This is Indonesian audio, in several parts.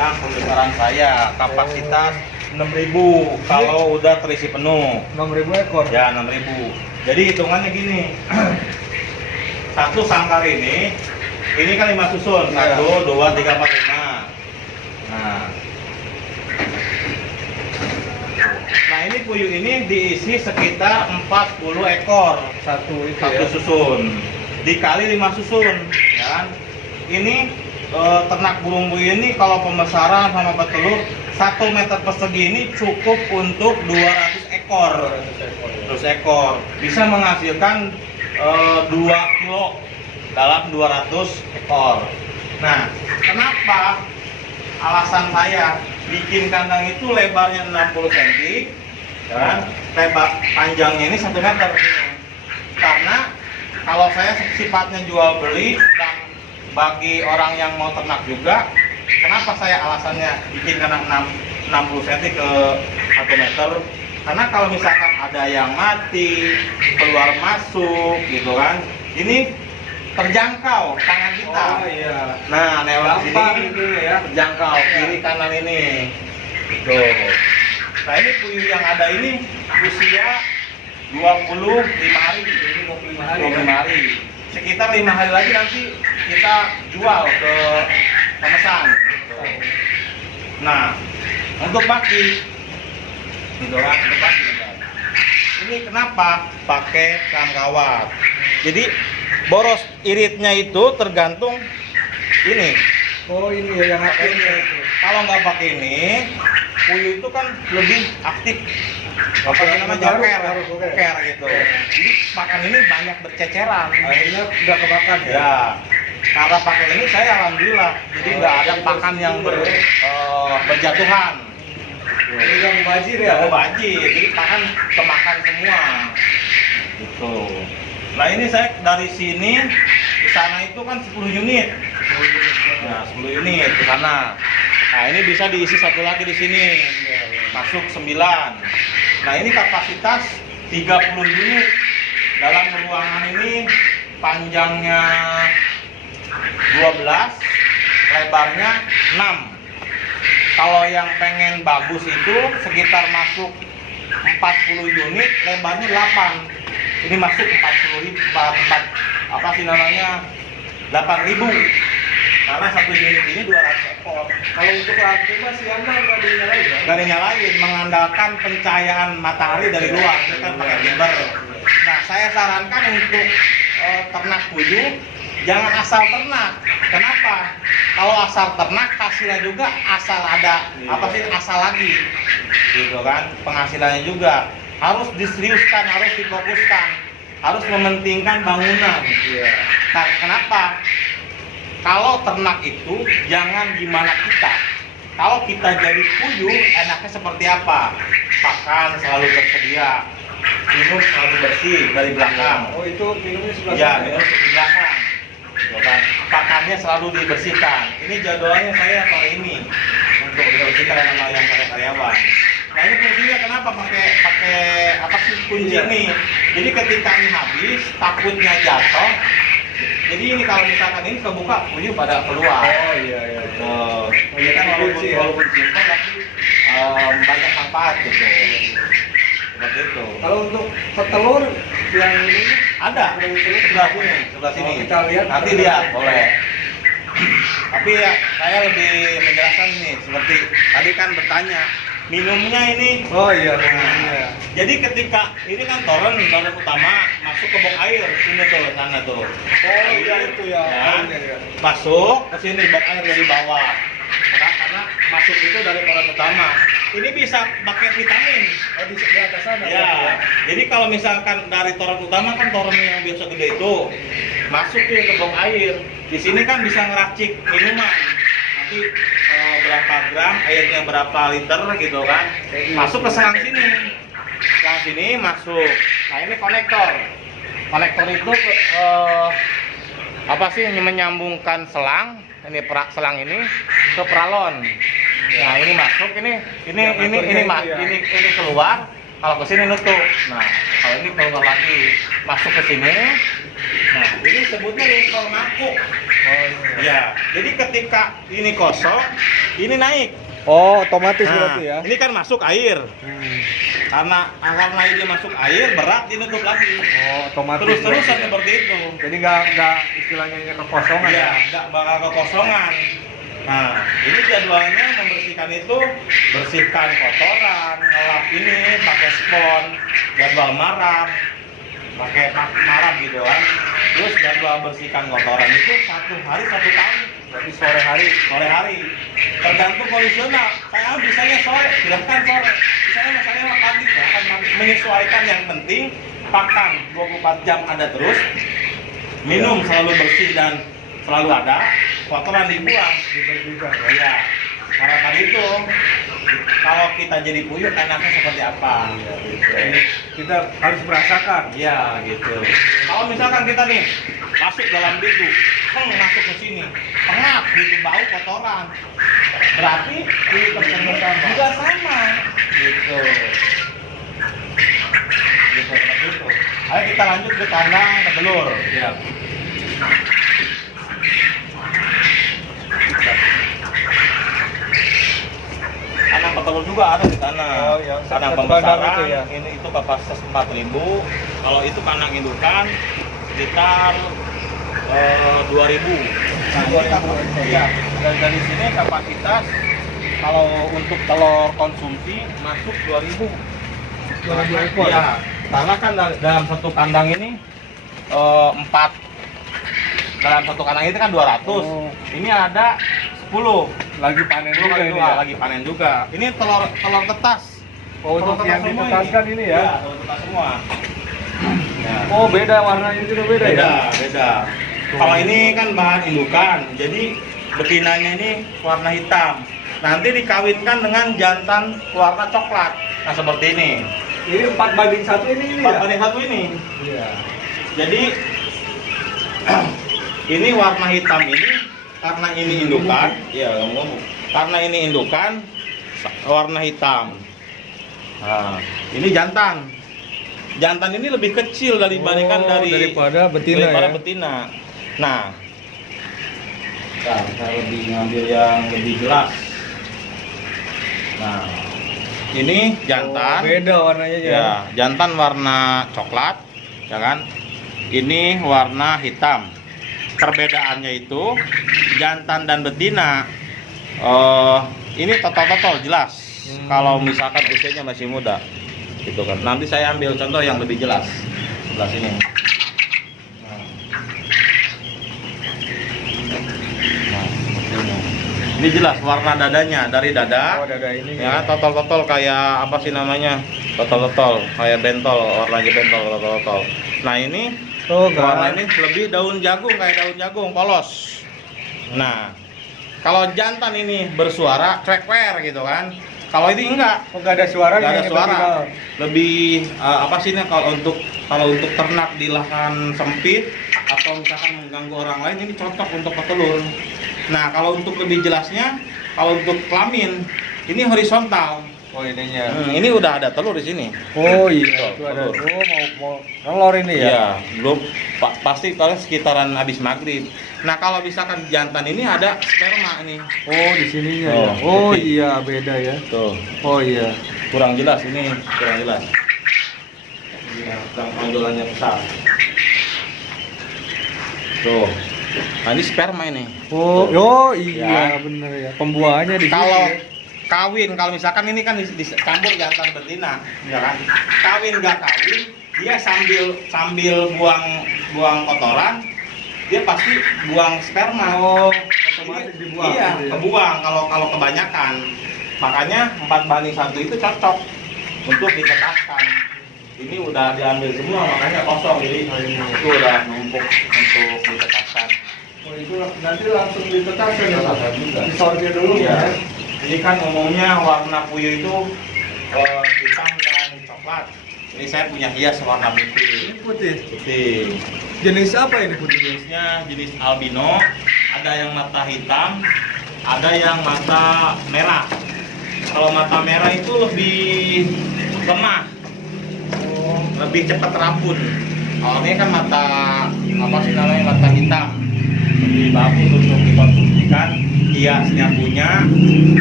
kandang pembesaran saya kapasitas 6.000 kalau udah terisi penuh. 6.000 ekor. Ya 6.000. Jadi hitungannya gini. Satu sangkar ini kan 5 susun. 1, 2, 3, 4, 5. Nah ini puyuh ini diisi sekitar 40 ekor. Satu susun. Dikali 5 susun. Ya. Ini ternak burung puyuh ini kalau pembesaran sama bertelur 1 meter persegi ini cukup untuk 200 ekor. 200 ekor bisa menghasilkan 2 kilo dalam 200 ekor. Nah, kenapa alasan saya bikin kandang itu lebarnya 60 cm dan lebar panjangnya ini 1 meter? Karena kalau saya sifatnya jual beli dan bagi orang yang mau ternak juga, kenapa saya alasannya bikin kandang 60 cm ke 1 meter? Karena kalau misalkan ada yang mati, keluar masuk gitu kan, ini terjangkau tangan kita. Oh iya. Nah, lewat sini gitu ya. terjangkau kiri kanan ini. Gitu. Nah, ini puyuh yang ada ini usia 25 hari. 25 hari. Sekitar 5 hari lagi nanti kita jual ke pemesan. Nah, untuk baki, gitu kan, untuk baki. Ini kenapa pakai keran kawat? Jadi boros iritnya itu tergantung ini. Oh ini ya yang Pakai ini. Kalau nggak pakai ini, puyuh itu kan lebih aktif. Apa namanya joker gitu. Jadi makan ini banyak berceceran. Akhirnya udah kemakan ya. Ya, karena pakai ini saya alhamdulillah. Jadi nggak ada pakan yang berjatuhan. Ini udah mubazir ya. Udah mubazir, jadi pakan kemakan semua. Gitu. Nah ini saya dari sini ke sana itu kan 10 unit. Nah 10 unit ke sana. Nah ini bisa diisi satu lagi di sini. Masuk 9. Nah ini kapasitas 30 unit. Dalam ruangan ini panjangnya 12, lebarnya 6. Kalau yang pengen bagus itu sekitar masuk 40 unit, lebarnya 8. Ini masuk 40.000, apa sih namanya, 8.000. Karena satu unit ini 200 ekor. Kalau untuk lampu masih aman nggak dinyalain ya? Nggak dinyalain, mengandalkan pencahayaan matahari dari luar. Kita kan pakai timber. Nah, saya sarankan untuk ternak puyuh jangan asal ternak. Kenapa? Kalau asal ternak hasilnya juga asal ada, apa sih, asal lagi, gitu kan? Penghasilannya juga harus diseriuskan, harus difokuskan, harus mementingkan bangunan. Nah, kenapa? Kalau ternak itu jangan gimana kita. Kalau kita jadi puyuh, enaknya seperti apa? Pakan selalu tersedia, minum selalu bersih dari belakang. Oh itu minumnya sebelah Ya, sana. minum di belakang. Pakannya selalu dibersihkan. Ini jadwalnya saya sore ini untuk dibersihkan sama yang karyawan. Nah ini fungsinya kenapa pakai apa sih kunci ini? Jadi ketika ini habis, takutnya jatuh. Jadi ini kalau misalkan ini kebuka, puyuh pada keluar. Oh iya. Ini kan walaupun simpel tapi banyak manfaat gitu. Seperti itu. Kalau untuk petelur yang ini Ada sebelah sini. Oh, kita lihat. Nanti lihat boleh. Tapi ya saya lebih menjelaskan nih, seperti tadi kan bertanya minumnya ini. Oh iya. Jadi ketika ini kan toren utama masuk ke bok air sini tuh, sana tuh. Oh iya itu ya. Ya. Masuk ke sini bok air dari bawah. Karena masuk itu dari toren utama. Ini bisa pakai vitamin. Oh di atas sana. Ya. Jadi kalau misalkan dari toren utama kan toren yang biasa gede itu masuk tuh ke bong air. Di sini kan bisa ngeracik minuman. Nanti berapa gram, airnya berapa liter gitu kan. Masuk ke selang sini. Selang sini masuk. Nah ini konektor. Konektor itu apa sih, menyambungkan selang selang ini ke peralon. Nah ini masuk, ini keluar. kalau ke sini nutup. Nah, kalau ini keluar lagi, masuk ke sini. Nah, ini sebutnya level ngaku. Oh, iya. Ya, jadi ketika ini kosong, ini naik. Oh, otomatis Nah, berarti ya. ini kan masuk air. Hmm. Karena ini masuk air, berat dinutup lagi. Oh, otomatis. Terus-terusan berarti ya. seperti itu. Jadi nggak istilahnya ini kekosongan Iya, ya. nggak bakal kekosongan. Nah, ini jadwalnya membersihkan itu, bersihkan kotoran, ngelap ini pakai spon, jadwal marab, pakai marab gitu kan. Terus jadwal bersihkan kotoran itu 1 hari 1 kali. Berarti sore hari. Tergantung kondisional. Saya bisanya sore, silahkan sore. Misalnya saya pagi, ya, akan menyesuaikan. Yang penting pakan 24 jam ada terus, minum selalu bersih dan selalu ada, kotoran dibuang. Juga. Ya, harapan itu kalau kita jadi puyuh enaknya seperti apa? Iya, gitu. Kita harus merasakan. Ya, gitu. Kalau misalkan kita nih masuk dalam itu, masuk ke sini, pengap gitu bau kotoran. Berarti puyuh tersebut juga sama. Gitu. Gitu seperti itu. Ayo kita lanjut ke kandang petelur. Ya. Kandang petelur juga ada di sana. Oh, yang Kandang satu pembesaran kandang itu ya? ini itu kapasitas 4.000. Kalau itu kandang indukan sekitar 2.000. Nah, 2.000. Iya. Dan dari sini kapasitas kalau untuk telur konsumsi masuk 2.000. 2.000 ekor. Iya. Karena kan dalam satu kandang ini 4, dalam satu kandang itu kan 200. Oh. Ini ada 10. Lagi panen juga Juga ini ya. lagi panen juga. Ini telur tetas. Oh, untuk Telur yang tetas semua ditetaskan ini ya. Iya, telur tetas semua. Ya. Oh, beda warnanya juga beda ya. Beda. Kalau ini kan bahan indukan, jadi betinanya ini warna hitam. Nanti dikawinkan dengan jantan warna coklat. Nah, seperti ini. Ini 4:1 ini 4/1 ini. Iya. Jadi ini warna hitam ini karena ini indukan, ya ngomong. Karena ini indukan warna hitam. Nah, ini jantan. Jantan ini lebih kecil dibandingkan daripada betina daripada ya. betina. Nah, saya lebih ngambil yang lebih jelas. Nah, ini jantan. Oh, beda warnanya ya. Ya, jantan warna coklat, ya kan? Ini warna hitam. Perbedaannya itu jantan dan betina. Ini total jelas. Kalau misalkan usianya masih muda, gitu kan. Nanti saya ambil contoh yang lebih jelas sebelah sini. Ini jelas warna dadanya dari dada. Oh, dada ini. Ya, totol kayak apa sih namanya? Totol kayak bentol, warnanya bentol, totol. Nah, ini warna ini lebih daun jagung, kayak daun jagung polos. Nah, kalau jantan ini bersuara krek-wer gitu kan. Kalau ini enggak. Oh, nggak ada suara. Nggak ada suara. Lebih apa sih ini kalau untuk ternak di lahan sempit atau misalkan mengganggu orang lain, ini cocok untuk petelur. Nah, kalau untuk lebih jelasnya, kalau untuk kelamin ini horizontal. Oh, ininya. Ini udah ada telur di sini. Oh iya, Tuh, itu ada. telur. Oh, mau telur ini ya. Iya, belum pasti kalian sekitaran habis maghrib. Nah, kalau misalkan jantan ini ada sperma ini. Oh, di sininya Oh, ya. Oh putih. iya, beda ya. Tuh, Oh iya. kurang jelas ini, kurang jelas. Iya, panggilannya besar. Tuh. Nah, ini sperma ini. Oh iya, Ya. bener ya. Pembuahannya di sini. Kalau ya. kawin, kalau misalkan ini kan dicampur jantan betina, ya kan? Kawin nggak kawin, dia sambil buang kotoran, dia pasti buang sperma. Oh, otomatis Jadi, dibuang. iya, gitu ya. kebuang kalau kebanyakan. Makanya 4:1 itu cocok untuk ditetaskan. Ini udah diambil semua, makanya kosong, jadi itu udah numpuk untuk ditetaskan. Oh, itu nanti langsung ditetaskan ya, Pak? Ditetaskan juga. Disortir dulu Iya. ya. Jadi kan umumnya warna puyuh itu hitam dan coklat. Ini saya punya hias warna Ini putih. putih. Putih. Jenis apa ini putih? Jenisnya jenis albino. Ada yang mata hitam, ada yang mata merah. Kalau mata merah itu lebih lemah. lebih cepat rabun. Kalau ini kan mata apa sih namanya, mata hitam, lebih bagus untuk dikonsumsikan, hiasnya punya,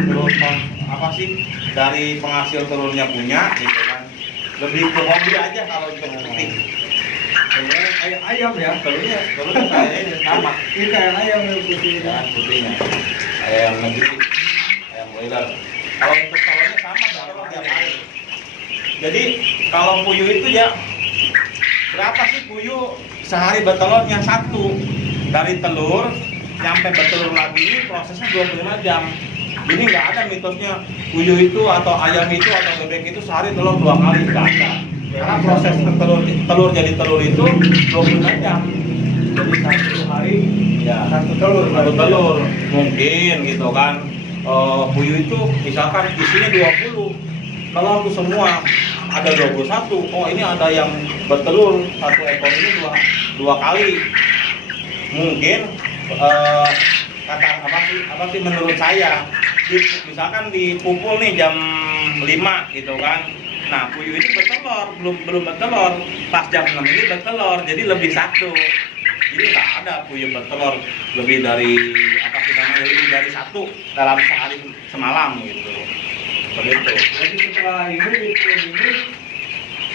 terus apa sih dari penghasil telurnya punya, gitu kan. Lebih ke hobi aja kalau untuk petik. Ayam ya. Telurnya kayak ini sama. Ini kayak ayam yang putih. Dan putihnya ayam negeri, ayam broiler. Kalau untuk telurnya sama, telur tiap hari. Jadi kalau puyuh itu ya berapa sih puyuh sehari bertelurnya? 1 dari telur nyampe bertelur lagi prosesnya 25 jam. Jadi nggak ada mitosnya puyuh itu atau ayam itu atau bebek itu sehari telur 2 kali, nggak ada. Karena proses telur jadi telur itu 25 jam. Jadi 1 hari ya 1 telur mungkin gitu kan. Puyuh itu misalkan isinya 20, kalau aku semua ada 21. Oh, ini ada yang bertelur 1 ekor ini dua kali. Mungkin kata apa sih menurut saya, misalkan dipukul nih jam 5 gitu kan. Nah, puyuh ini bertelur, belum bertelur, pas jam 6 ini bertelur, jadi lebih 1. Jadi nggak ada puyuh bertelur lebih dari apa sih namanya, lebih dari 1 dalam sehari semalam gitu. Begitu. Jadi setelah ini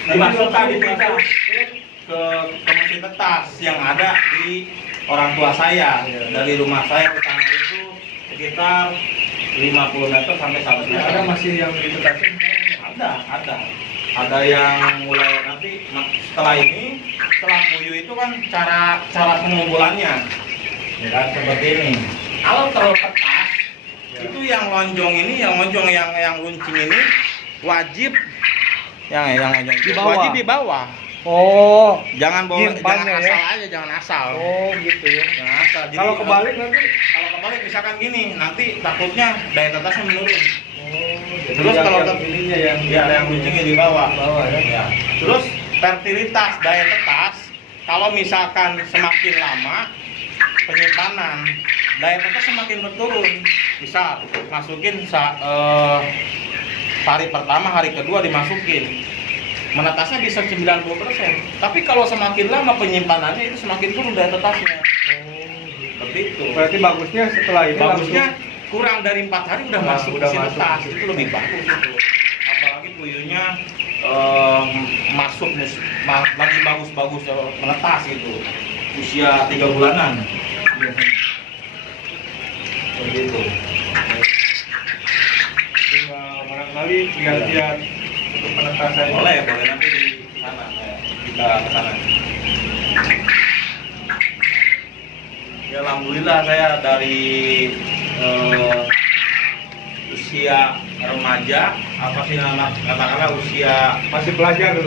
Dimasukkan ke mesin tetas yang ada di orang tua saya. Dari rumah saya ke sana itu sekitar 50 meter sampai 100 meter. ada masih yang ditetasin? Ada yang mulai nanti setelah puyuh itu kan cara pengumpulannya ya kan, seperti ini. Kalau telur tetas itu yang lonjong yang runcing ini wajib yang lonjong Di bawah. wajib di bawah. Oh, Jangan Nyimpannya asal ya? aja, jangan asal. oh gitu ya. Jangan asal. Jadi, Kalau kebalik nanti? kalau kebalik misalkan gini, nanti takutnya daya tetasnya menurun. Oh, jadi Terus kalau ininya yang ya ada yang runcingnya di bawah. bawah ya. Ya. Terus fertilitas daya tetas, kalau misalkan semakin lama penyimpanan, daya tetas semakin berturun. Bisa masukin hari pertama, hari kedua dimasukin, menetasnya bisa 90%. Tapi kalau semakin lama penyimpanannya itu semakin turun daya tetasnya. Seperti itu. Berarti bagusnya setelah ini Bagusnya kurang dari 4 hari udah masuk udah mesin masuk. tetas, itu lebih bagus itu. Apalagi puyuhnya masuk lagi bagus-bagus menetas itu usia 3 bulanan biasanya. Begitu. barangkali lihat-lihat untuk penetasan. Boleh nanti di sana kita ke sana. Ya alhamdulillah saya dari usia remaja, apa sih katakanlah usia Masih belajar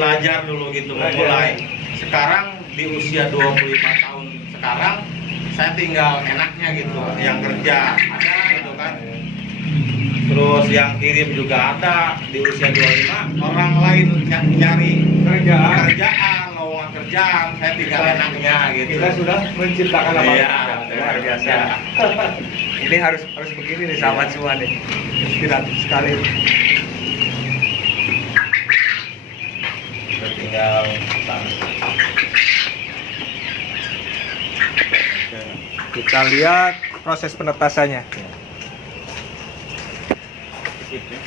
dulu gitu Belajar. memulai. Sekarang di usia 25 tahun sekarang saya tinggal enaknya gitu, yang kerja ada gitu kan. Terus yang kirim juga ada di usia 25, orang lain nyari kerjaan, lowongan kerjaan, saya tinggal enaknya gitu. Kita sudah menciptakan lapangan Iya, kerja. luar biasa. Ini harus begini nih sahabat semua nih. Inspiratif sekali. Kita tinggal sana. Kita lihat proses penetasannya. Sip, ya.